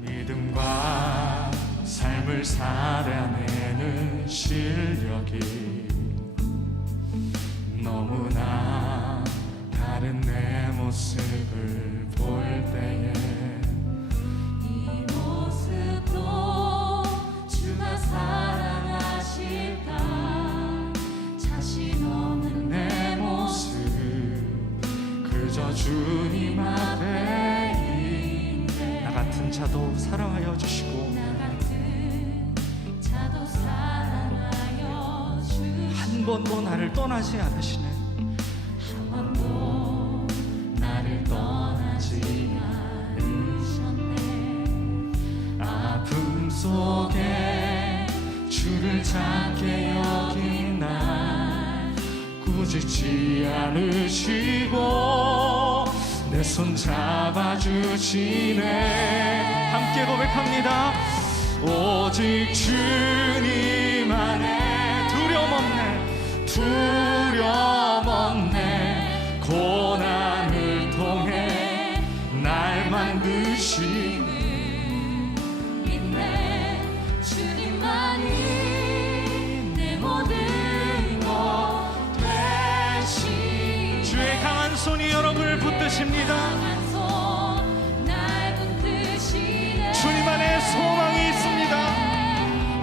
믿음과 삶을 살아내는 실력이 너무나 다른 내 모습을 볼 때에 이 모습도 주가 사랑하실까 자신 없는 내 모습 그저 주님 앞에 나 같은 자도 사랑하여 주시고 나 같은 자도 사랑하여 주시고 한 번도 나를 떠나지 않으시네. 한 번도 나를 떠나지 않으셨네. 아픔 속에 주를 찾게 여긴 날 꾸짖지 않으시고 내 손 잡아주시네. 함께 고백합니다. 오직 주님 안에 두려움 없네 고난을 통해 날 만드시네. 믿네 주님만이 내 모든 것 되시네. 주의 강한 손이 여러분을 붙드십니다. 강한 손 날 붙드시네. 주님 안에 소망이 있습니다.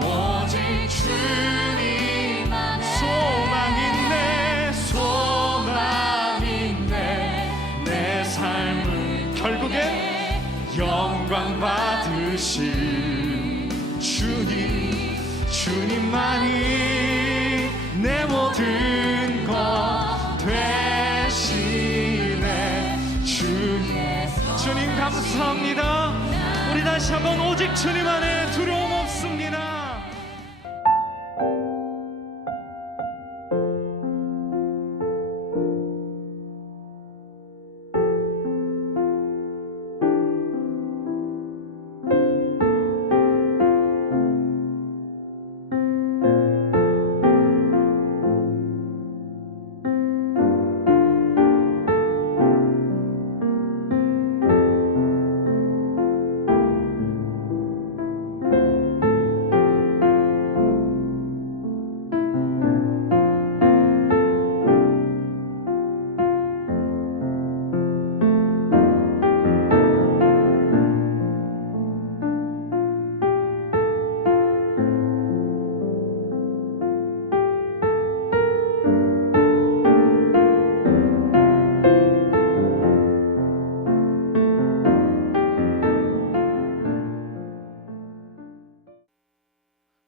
오직 주님 안에 소망 있네 내 삶을 결국엔 영광 받으실 주님만이 내 모든 것 되시네. 주님 감사합니다. 우리 다시 한번 오직 주님 안에 두려움 없습니다.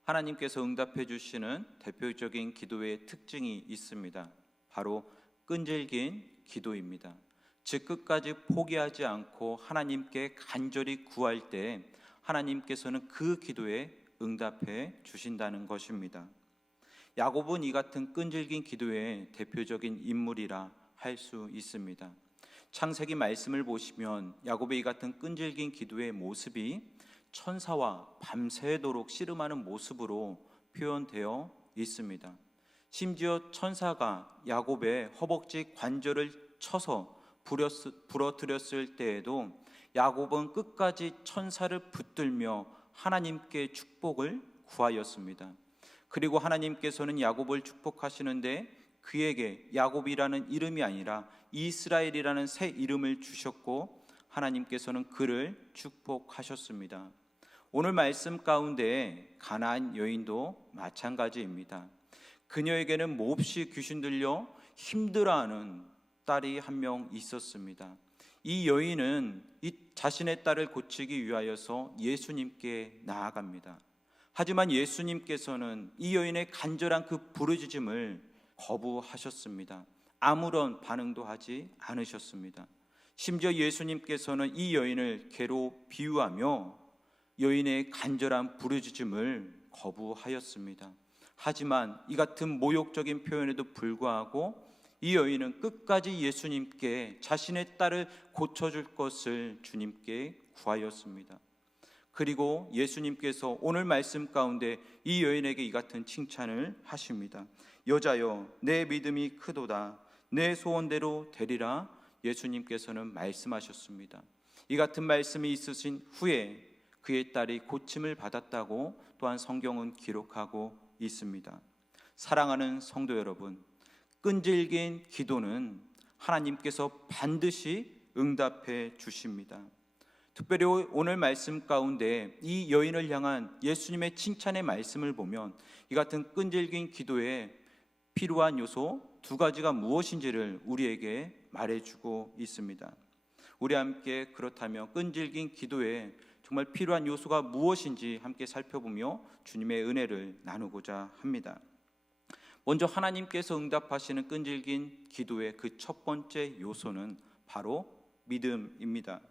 하나님께서 응답해 주시는 대표적인 기도의 특징이 있습니다. 바로 끈질긴 기도입니다. 즉 끝까지 포기하지 않고 하나님께 간절히 구할 때 하나님께서는 그 기도에 응답해 주신다는 것입니다. 야곱은 이 같은 끈질긴 기도의 대표적인 인물이라 할 수 있습니다. 창세기 말씀을 보시면 야곱의 이 같은 끈질긴 기도의 모습이 천사와 밤새도록 씨름하는 모습으로 표현되어 있습니다. 심지어 천사가 야곱의 허벅지 관절을 쳐서 부러뜨렸을 때에도 야곱은 끝까지 천사를 붙들며 하나님께 축복을 구하였습니다. 그리고 하나님께서는 야곱을 축복하시는데 그에게 야곱이라는 이름이 아니라 이스라엘이라는 새 이름을 주셨고 하나님께서는 그를 축복하셨습니다. 오늘 말씀 가운데 가나안 여인도 마찬가지입니다. 그녀에게는 몹시 귀신 들려 힘들어하는 딸이 한 명 있었습니다. 이 여인은 이 자신의 딸을 고치기 위하여서 예수님께 나아갑니다. 하지만 예수님께서는 이 여인의 간절한 그 부르짖음을 거부하셨습니다. 아무런 반응도 하지 않으셨습니다. 심지어 예수님께서는 이 여인을 개로 비유하며 여인의 간절한 부르짖음을 거부하였습니다. 하지만 이 같은 모욕적인 표현에도 불구하고 이 여인은 끝까지 예수님께 자신의 딸을 고쳐줄 것을 주님께 구하였습니다. 그리고 예수님께서 오늘 말씀 가운데 이 여인에게 이 같은 칭찬을 하십니다. 여자여, 내 믿음이 크도다. 내 소원대로 되리라. 예수님께서는 말씀하셨습니다. 이 같은 말씀이 있으신 후에 그의 딸이 고침을 받았다고 또한 성경은 기록하고 있습니다. 사랑하는 성도 여러분, 끈질긴 기도는 하나님께서 반드시 응답해 주십니다. 특별히 오늘 말씀 가운데 이 여인을 향한 예수님의 칭찬의 말씀을 보면 이 같은 끈질긴 기도에 필요한 요소 두 가지가 무엇인지를 우리에게 말해주고 있습니다. 우리 함께 그렇다면 끈질긴 기도에 정말 필요한 요소가 무엇인지 함께 살펴보며 주님의 은혜를 나누고자 합니다. 먼저 하나님께서 응답하시는 끈질긴 기도의 그 첫 번째 요소는 바로 믿음입니다.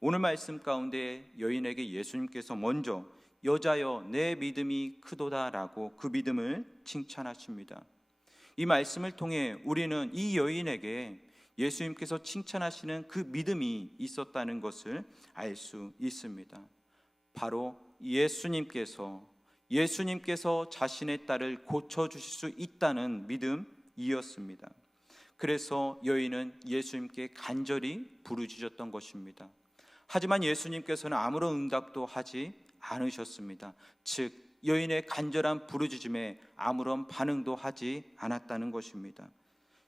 오늘 말씀 가운데 여인에게 예수님께서 먼저 여자여, 내 믿음이 크도다라고 그 믿음을 칭찬하십니다. 이 말씀을 통해 우리는 이 여인에게 예수님께서 칭찬하시는 그 믿음이 있었다는 것을 알 수 있습니다. 바로 예수님께서 자신의 딸을 고쳐주실 수 있다는 믿음이었습니다. 그래서 여인은 예수님께 간절히 부르짖었던 것입니다. 하지만 예수님께서는 아무런 응답도 하지 않으셨습니다. 즉 여인의 간절한 부르짖음에 아무런 반응도 하지 않았다는 것입니다.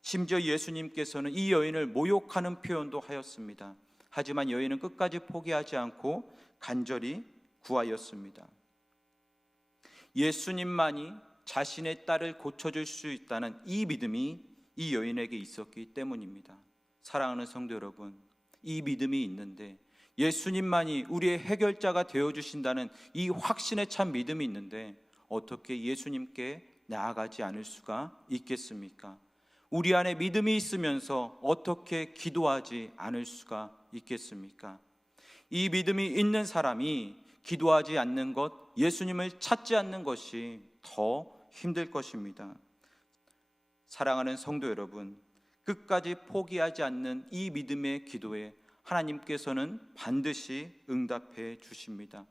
심지어 예수님께서는 이 여인을 모욕하는 표현도 하였습니다. 하지만 여인은 끝까지 포기하지 않고 간절히 구하였습니다. 예수님만이 자신의 딸을 고쳐줄 수 있다는 이 믿음이 이 여인에게 있었기 때문입니다. 사랑하는 성도 여러분, 이 믿음이 있는데 예수님만이 우리의 해결자가 되어주신다는 이 확신에 찬 믿음이 있는데 어떻게 예수님께 나아가지 않을 수가 있겠습니까? 우리 안에 믿음이 있으면서 어떻게 기도하지 않을 수가 있겠습니까? 이 믿음이 있는 사람이 기도하지 않는 것, 예수님을 찾지 않는 것이 더 힘들 것입니다. 사랑하는 성도 여러분, 끝까지 포기하지 않는 이 믿음의 기도에 하나님께서는 반드시 응답해 주십니다.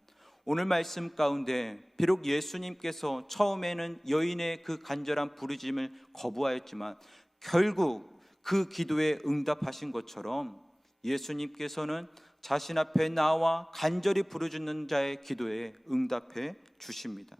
오늘 말씀 가운데 비록 예수님께서 처음에는 여인의 그 간절한 부르짖음을 거부하였지만 결국 그 기도에 응답하신 것처럼 예수님께서는 자신 앞에 나와 간절히 부르짖는 자의 기도에 응답해 주십니다.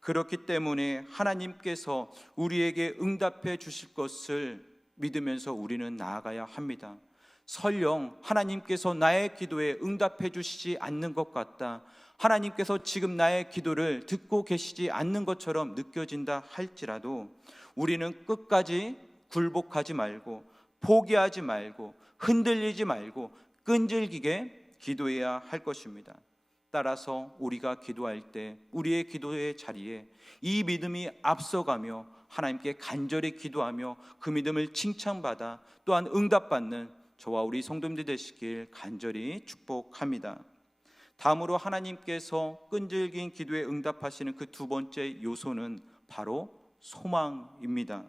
그렇기 때문에 하나님께서 우리에게 응답해 주실 것을 믿으면서 우리는 나아가야 합니다. 설령 하나님께서 나의 기도에 응답해 주시지 않는 것 같다, 하나님께서 지금 나의 기도를 듣고 계시지 않는 것처럼 느껴진다 할지라도 우리는 끝까지 굴복하지 말고 포기하지 말고 흔들리지 말고 끈질기게 기도해야 할 것입니다. 따라서 우리가 기도할 때 우리의 기도의 자리에 이 믿음이 앞서가며 하나님께 간절히 기도하며 그 믿음을 칭찬받아 또한 응답받는 저와 우리 성도님들 되시길 간절히 축복합니다. 다음으로 하나님께서 끈질긴 기도에 응답하시는 그 두 번째 요소는 바로 소망입니다.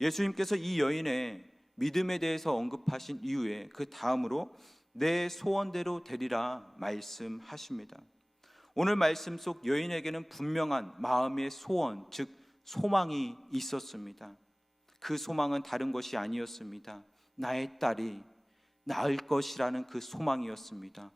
예수님께서 이 여인의 믿음에 대해서 언급하신 이후에 그 다음으로 내 소원대로 되리라 말씀하십니다. 오늘 말씀 속 여인에게는 분명한 마음의 소원, 즉 소망이 있었습니다. 그 소망은 다른 것이 아니었습니다. 나의 딸이 나을 것이라는 그 소망이었습니다.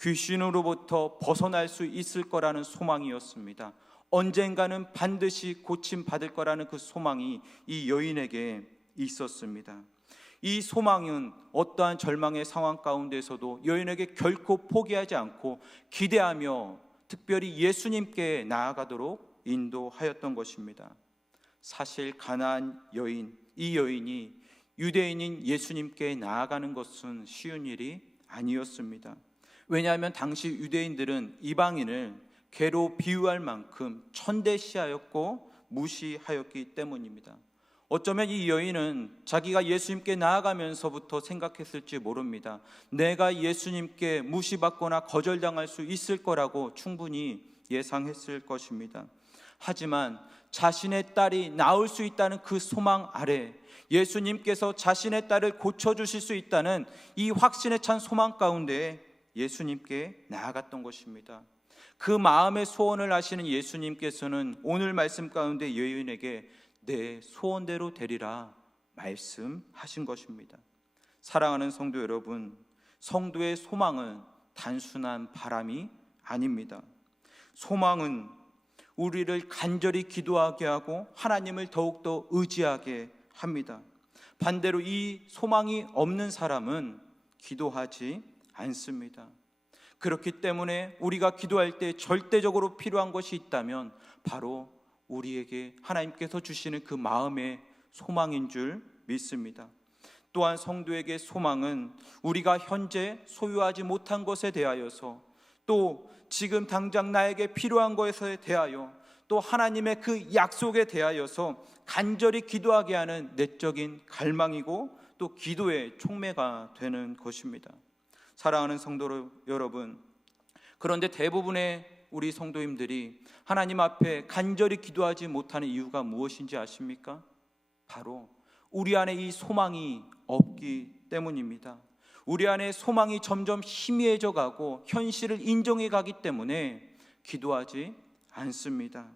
귀신으로부터 벗어날 수 있을 거라는 소망이었습니다. 언젠가는 반드시 고침받을 거라는 그 소망이 이 여인에게 있었습니다. 이 소망은 어떠한 절망의 상황 가운데서도 여인에게 결코 포기하지 않고 기대하며 특별히 예수님께 나아가도록 인도하였던 것입니다. 사실 가나안 여인, 이 여인이 유대인인 예수님께 나아가는 것은 쉬운 일이 아니었습니다. 왜냐하면 당시 유대인들은 이방인을 개로 비유할 만큼 천대시하였고 무시하였기 때문입니다. 어쩌면 이 여인은 자기가 예수님께 나아가면서부터 생각했을지 모릅니다. 내가 예수님께 무시받거나 거절당할 수 있을 거라고 충분히 예상했을 것입니다. 하지만 자신의 딸이 나을 수 있다는 그 소망 아래 예수님께서 자신의 딸을 고쳐주실 수 있다는 이 확신에 찬 소망 가운데 예수님께 나아갔던 것입니다. 그 마음의 소원을 아시는 예수님께서는 오늘 말씀 가운데 여인에게 내 소원대로 되리라 말씀하신 것입니다. 사랑하는 성도 여러분, 성도의 소망은 단순한 바람이 아닙니다. 소망은 우리를 간절히 기도하게 하고 하나님을 더욱더 의지하게 합니다. 반대로 이 소망이 없는 사람은 기도하지 않습니다. 그렇기 때문에 우리가 기도할 때 절대적으로 필요한 것이 있다면 바로 우리에게 하나님께서 주시는 그 마음의 소망인 줄 믿습니다. 또한 성도에게 소망은 우리가 현재 소유하지 못한 것에 대하여서, 또 지금 당장 나에게 필요한 것에 대하여, 또 하나님의 그 약속에 대하여서 간절히 기도하게 하는 내적인 갈망이고 또 기도의 촉매가 되는 것입니다. 사랑하는 성도 여러분, 그런데 대부분의 우리 성도님들이 하나님 앞에 간절히 기도하지 못하는 이유가 무엇인지 아십니까? 바로 우리 안에 이 소망이 없기 때문입니다. 우리 안에 소망이 점점 희미해져 가고 현실을 인정해 가기 때문에 기도하지 않습니다.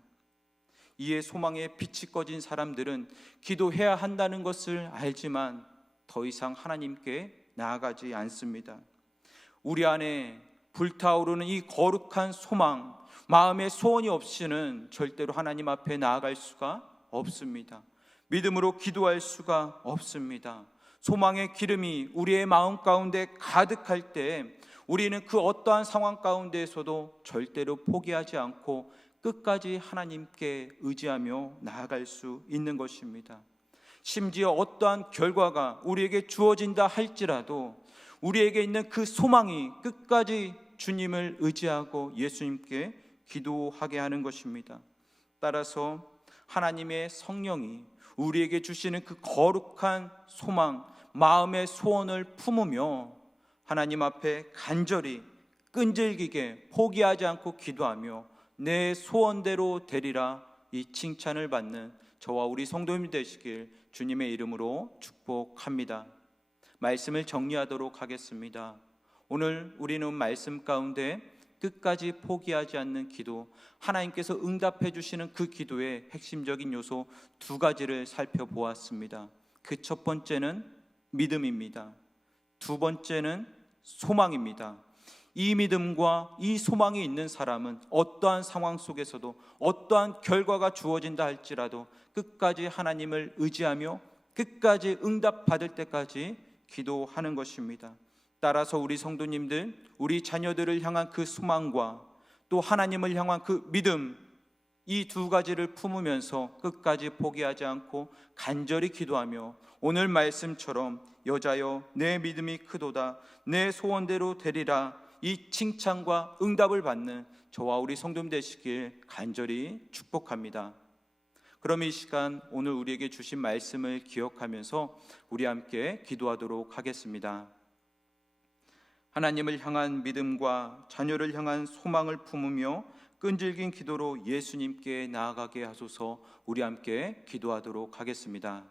이에 소망의 빛이 꺼진 사람들은 기도해야 한다는 것을 알지만 더 이상 하나님께 나아가지 않습니다. 우리 안에 불타오르는 이 거룩한 소망, 마음의 소원이 없이는 절대로 하나님 앞에 나아갈 수가 없습니다. 믿음으로 기도할 수가 없습니다. 소망의 기름이 우리의 마음 가운데 가득할 때 우리는 그 어떠한 상황 가운데에서도 절대로 포기하지 않고 끝까지 하나님께 의지하며 나아갈 수 있는 것입니다. 심지어 어떠한 결과가 우리에게 주어진다 할지라도 우리에게 있는 그 소망이 끝까지 주님을 의지하고 예수님께 기도하게 하는 것입니다. 따라서 하나님의 성령이 우리에게 주시는 그 거룩한 소망, 마음의 소원을 품으며 하나님 앞에 간절히 끈질기게 포기하지 않고 기도하며 내 소원대로 되리라 이 칭찬을 받는 저와 우리 성도님 되시길 주님의 이름으로 축복합니다. 말씀을 정리하도록 하겠습니다. 오늘 우리는 말씀 가운데 끝까지 포기하지 않는 기도, 하나님께서 응답해 주시는 그 기도의 핵심적인 요소 두 가지를 살펴보았습니다. 그 첫 번째는 믿음입니다. 두 번째는 소망입니다. 이 믿음과 이 소망이 있는 사람은 어떠한 상황 속에서도 어떠한 결과가 주어진다 할지라도 끝까지 하나님을 의지하며 끝까지 응답받을 때까지 기도하는 것입니다. 따라서 우리 성도님들, 우리 자녀들을 향한 그 소망과 또 하나님을 향한 그 믿음, 이 두 가지를 품으면서 끝까지 포기하지 않고 간절히 기도하며 오늘 말씀처럼 여자여 내 믿음이 크도다 내 소원대로 되리라 이 칭찬과 응답을 받는 저와 우리 성도님 되시길 간절히 축복합니다. 그럼 이 시간 오늘 우리에게 주신 말씀을 기억하면서 우리 함께 기도하도록 하겠습니다. 하나님을 향한 믿음과 자녀를 향한 소망을 품으며 끈질긴 기도로 예수님께 나아가게 하소서. 우리 함께 기도하도록 하겠습니다.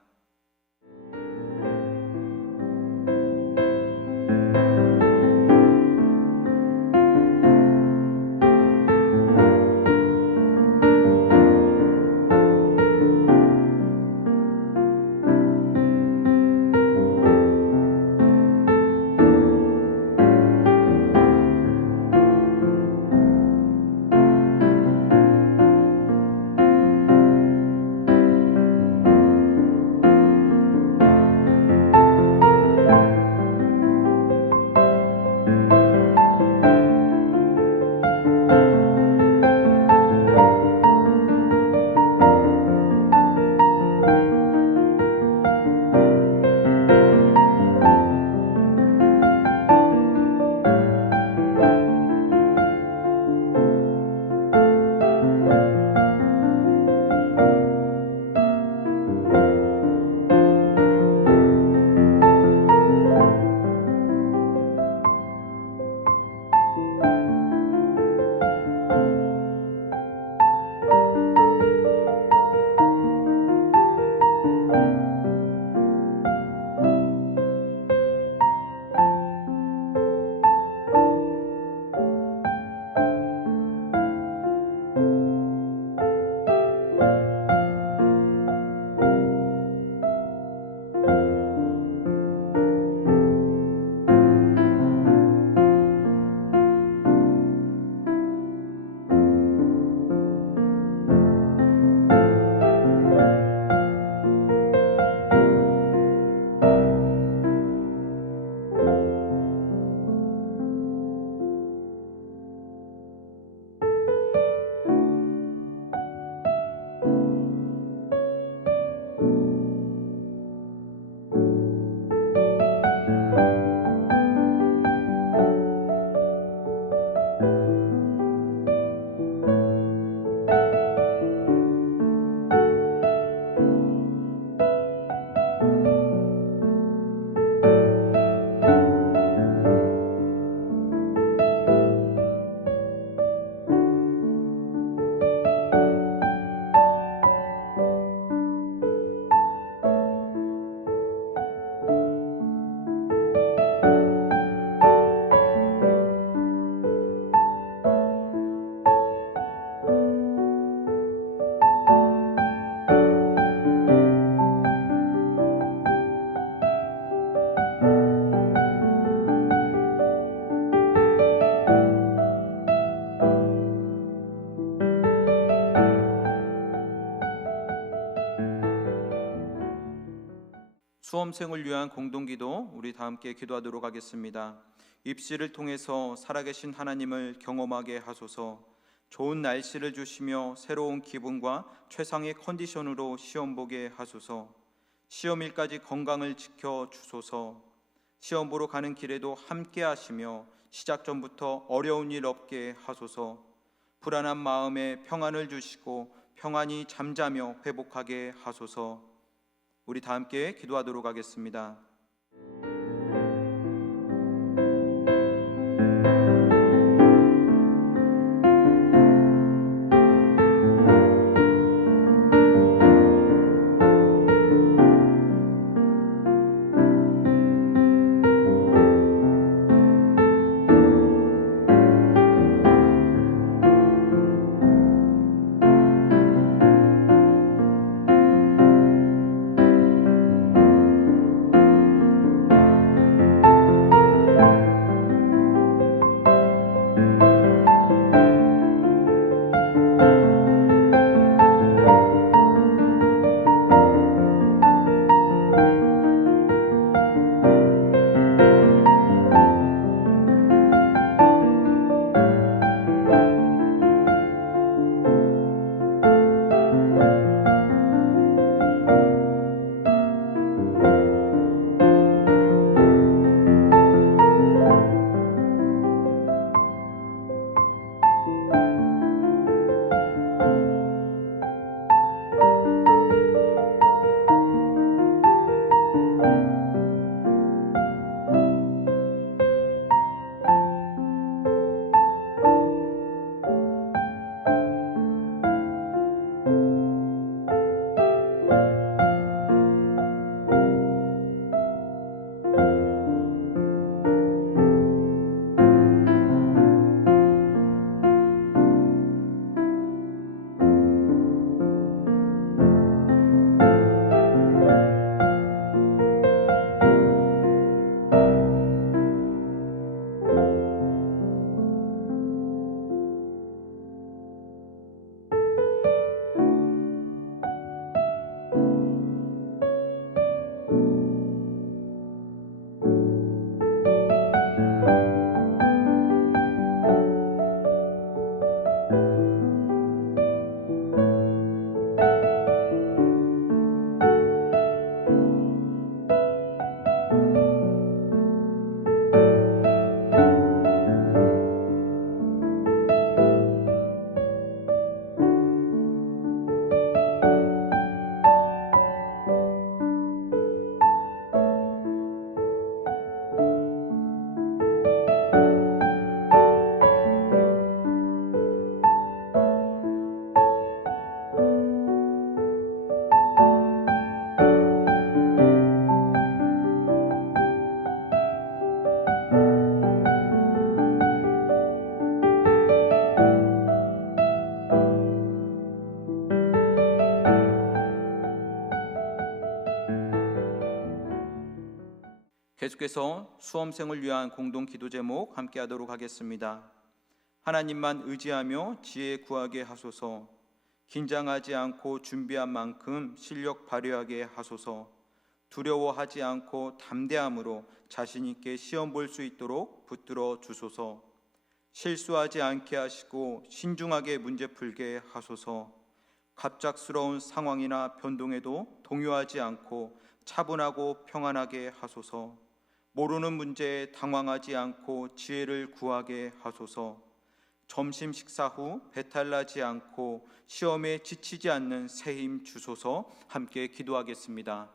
수험생을 위한 공동기도 우리 다 함께 기도하도록 하겠습니다. 입시를 통해서 살아계신 하나님을 경험하게 하소서. 좋은 날씨를 주시며 새로운 기분과 최상의 컨디션으로 시험 보게 하소서. 시험일까지 건강을 지켜 주소서. 시험 보러 가는 길에도 함께 하시며 시작 전부터 어려운 일 없게 하소서. 불안한 마음에 평안을 주시고 평안히 잠자며 회복하게 하소서. 우리 다 함께 기도하도록 하겠습니다. 계속해서 수험생을 위한 공동 기도 제목 함께 하도록 하겠습니다. 하나님만 의지하며 지혜 구하게 하소서. 긴장하지 않고 준비한 만큼 실력 발휘하게 하소서. 두려워하지 않고 담대함으로 자신 있게 시험 볼 수 있도록 붙들어 주소서. 실수하지 않게 하시고 신중하게 문제 풀게 하소서. 갑작스러운 상황이나 변동에도 동요하지 않고 차분하고 평안하게 하소서. 모르는 문제에 당황하지 않고 지혜를 구하게 하소서. 점심 식사 후 배탈나지 않고 시험에 지치지 않는 새 힘 주소서. 함께 기도하겠습니다.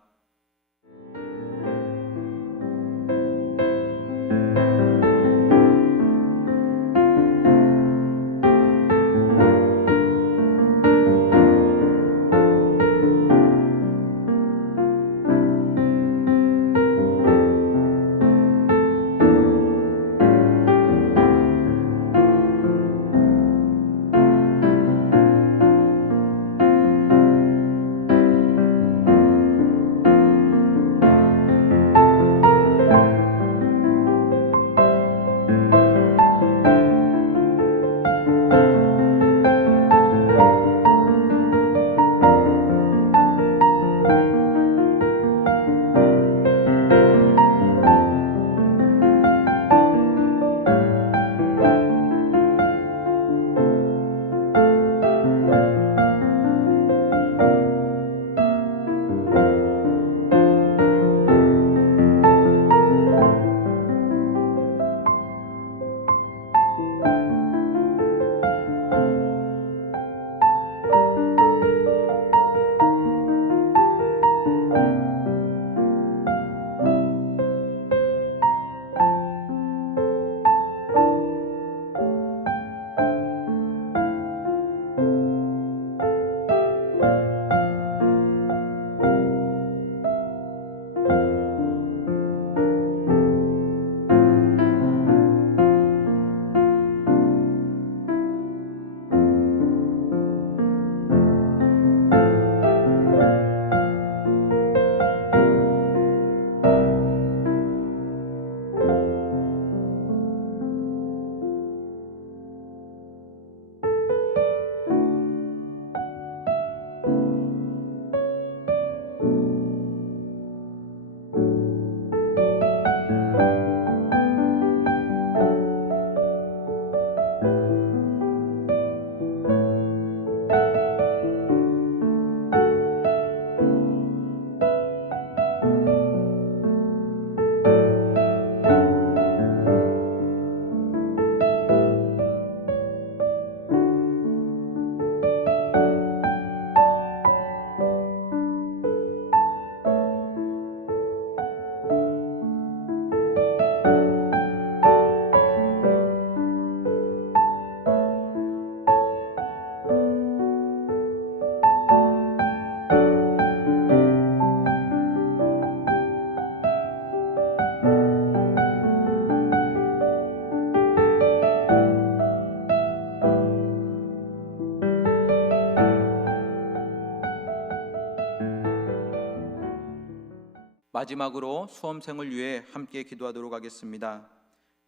마지막으로 수험생을 위해 함께 기도하도록 하겠습니다.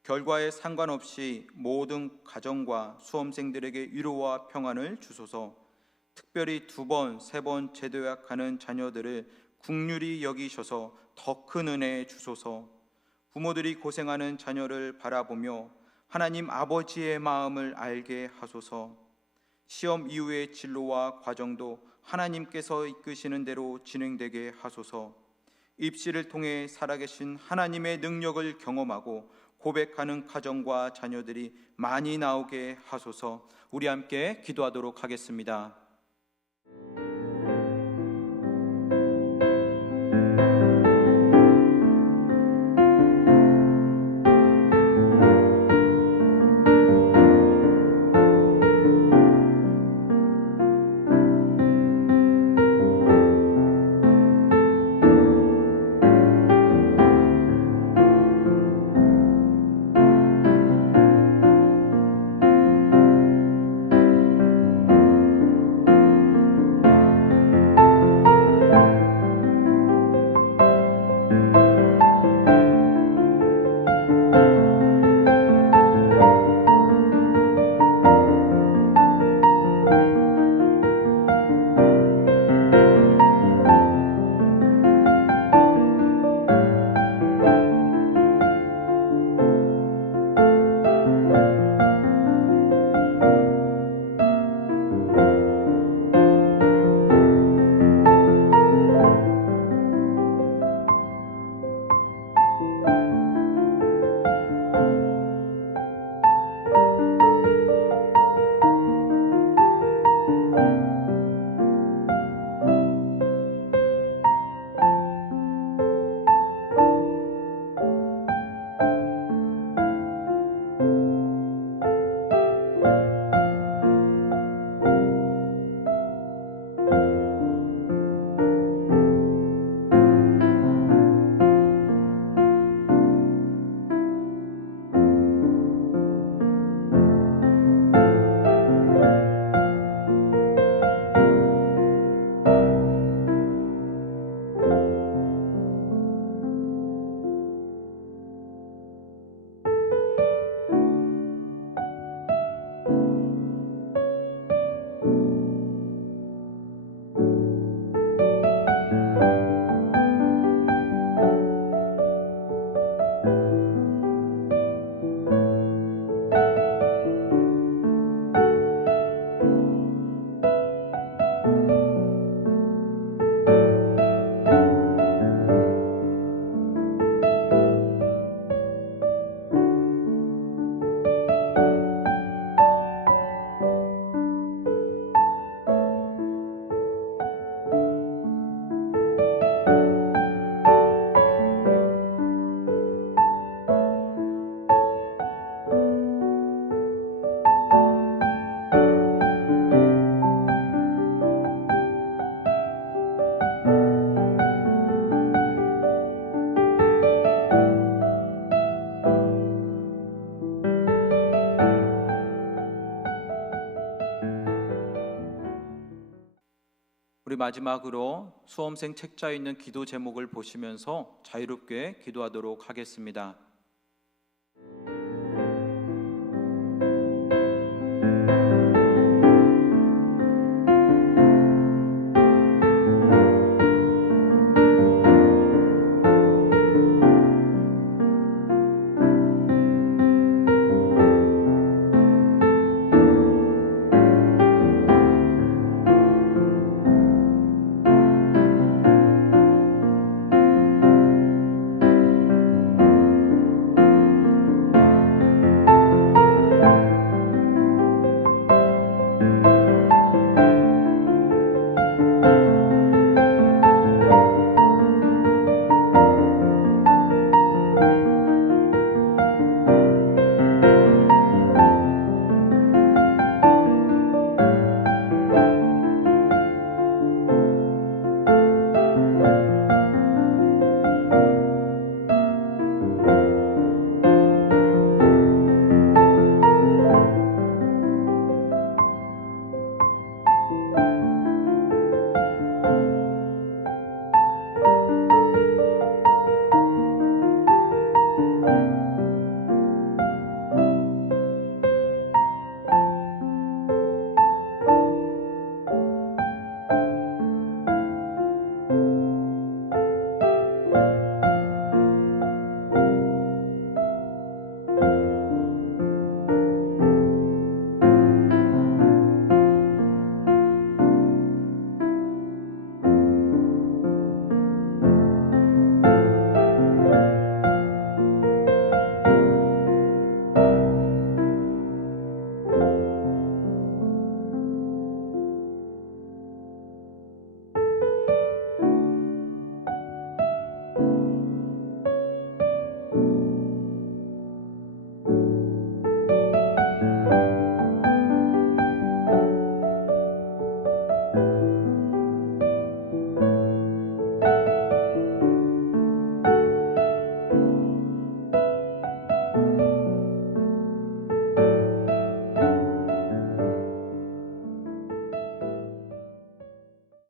결과에 상관없이 모든 가정과 수험생들에게 위로와 평안을 주소서. 특별히 2번, 3번 재도약하는 자녀들을 긍휼히 여기셔서 더 큰 은혜 주소서. 부모들이 고생하는 자녀를 바라보며 하나님 아버지의 마음을 알게 하소서. 시험 이후의 진로와 과정도 하나님께서 이끄시는 대로 진행되게 하소서. 입시를 통해 살아계신 하나님의 능력을 경험하고 고백하는 가정과 자녀들이 많이 나오게 하소서. 우리 함께 기도하도록 하겠습니다. 우리 마지막으로 수험생 책자에 있는 기도 제목을 보시면서 자유롭게 기도하도록 하겠습니다.